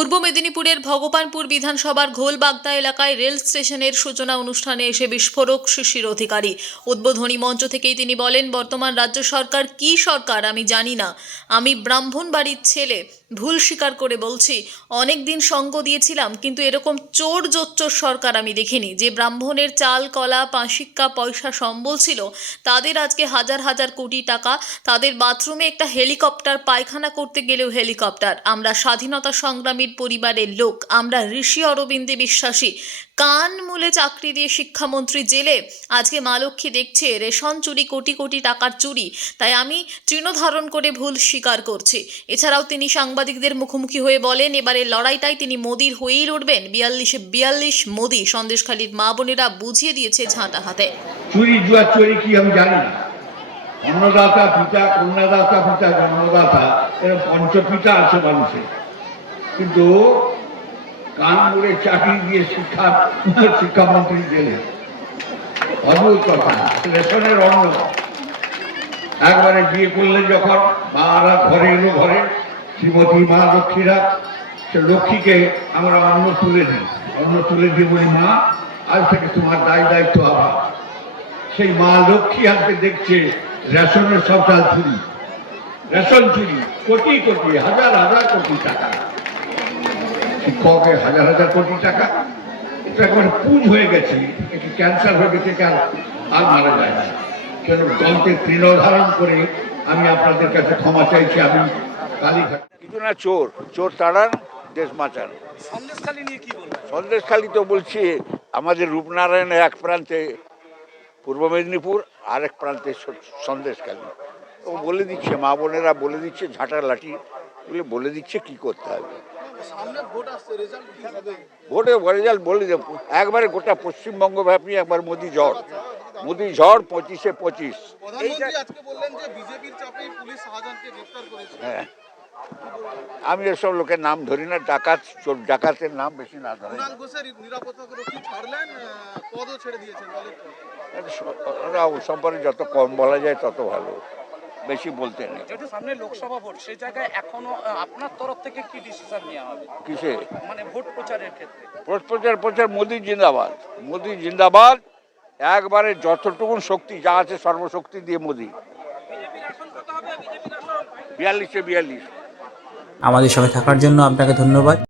পূর্ব মেদিনীপুরের ভগবানপুর বিধানসভার ঘোলবাগদা এলাকায় রেল স্টেশনের সূচনা অনুষ্ঠানে এসে বিস্ফোরক শিশির অধিকারী। উদ্বোধনী মঞ্চ থেকেই তিনি বলেন, বর্তমান রাজ্য সরকার কি সরকার আমি জানি না। আমি ব্রাহ্মণ বাড়ির ছেলে, ভুল স্বীকার করে বলছি। অনেক দিন সঙ্গ দিয়েছিলাম, কিন্তু এরকম চোর জোচ্চোর সরকার আমি দেখিনি। যে ব্রাহ্মণের চাল, কলা, পাঁশিক্কা, পয়সা সম্বল ছিল, তাদের আজকে হাজার হাজার কোটি টাকা। তাদের বাথরুমে একটা হেলিকপ্টার, পায়খানা করতে গেলেও হেলিকপ্টার। আমরা স্বাধীনতা সংগ্রামীর পরিবারের লোক। আমরা ঋষি অরবিন্দে বিশ্বাসী। কান মূলে চাকরি দিয়ে শিক্ষামন্ত্রী জেলে। আজকে মা লক্ষ্মী দেখছে রেশন চুরি, কোটি কোটি টাকার চুরি। তাই আমি তৃণধারণ করে ভুল স্বীকার করছি। এছাড়াও তিনি সাংবাদিকদের মুখোমুখি হয়ে বলেন এবারে লড়াইটাই তিনি মোদির হয়েই লড়বেন। বিয়াল্লিশে, বিয়াল্লিশ মোদি সন্দেশখালীর মা বোনেরা বুঝিয়ে দিয়েছে ঝাঁটা হাতে। চুরি, জুয়া, চুরি কি আমি জানি অন্নদাতা পিতা, কন্যাদাতা পিতা, জন্মদাতা এরকম পঞ্চপিতা আছে মানুষের। কিন্তু কানপুরে চাকরি দিয়ে শিক্ষা, শিক্ষামন্ত্রী গেলেন। অদ্ভুত কথা রেশনের অন্ন। একবারে বিয়ে করলে যখন, মারা ঘরে এলো ঘরে, শ্রীমতী মা লক্ষ্মীরা, সে লক্ষ্মীকে আমরা অন্ন তুলে দিই। অন্ন তুলে দিয়ে বলি, মা, আজ থেকে তোমার দায় দায়িত্ব আবার সেই মা লক্ষ্মী আজকে দেখছে রেশনের সব চাল চুরি। রেশন চুরি, কোটি কোটি, হাজার হাজার কোটি টাকা। শিক্ষকের হাজার হাজার কোটি টাকা। এটা একবারে পুজ হয়ে গেছে একটু ক্যান্সার হয়ে গেছে কেন আর মারা যায় না। কেন দলকে তৃণ ধারণ করে আমি আপনাদের কাছে ক্ষমা চাইছি আমি কালীঘাট কিছু না চোর। চোর তাড়ান দেশ বাঁচান। সন্দেশখালী নিয়ে কি সন্দেশখালী তো বলছি আমাদের রূপনারায়ণের এক প্রান্তে পূর্ব মেদিনীপুর আরেক প্রান্তে সন্দেশখালী। ও বলে দিচ্ছে মা বোনেরা বলে দিচ্ছে ঝাঁটা লাঠি বলে বলে দিচ্ছে কি করতে হবে? সামনে ভোট আসছে রেজাল্ট বলে দেব একবারে গোটা পশ্চিমবঙ্গ ব্যাপী একবার মোদি ঝড়। মোদি ঝড় পঁচিশে পঁচিশ। হ্যাঁ। আমি এসব লোকের নাম ধরি না ডাকাত চোর ডাকাতের নাম বেশি না ধরে। সম্পর্কে যত কম বলা যায় তত ভালো। বেশি বলতে নেই। সামনে লোকসভা ভোট সেই জায়গায় এখনও আপনার তরফ থেকে কি ডিসিশন নেওয়া হবে? কিসে? মানে ভোট প্রচারের ক্ষেত্রে। প্রচ- প্রচার প্রচার মোদি জিন্দাবাদ। মোদি জিন্দাবাদ। একবারে যতটুকু শক্তি যা আছে সর্বশক্তি দিয়ে মোদি। বিয়াল্লিশে বিয়াল্লিশ। আমাদের সঙ্গে থাকার জন্য আপনাকে ধন্যবাদ।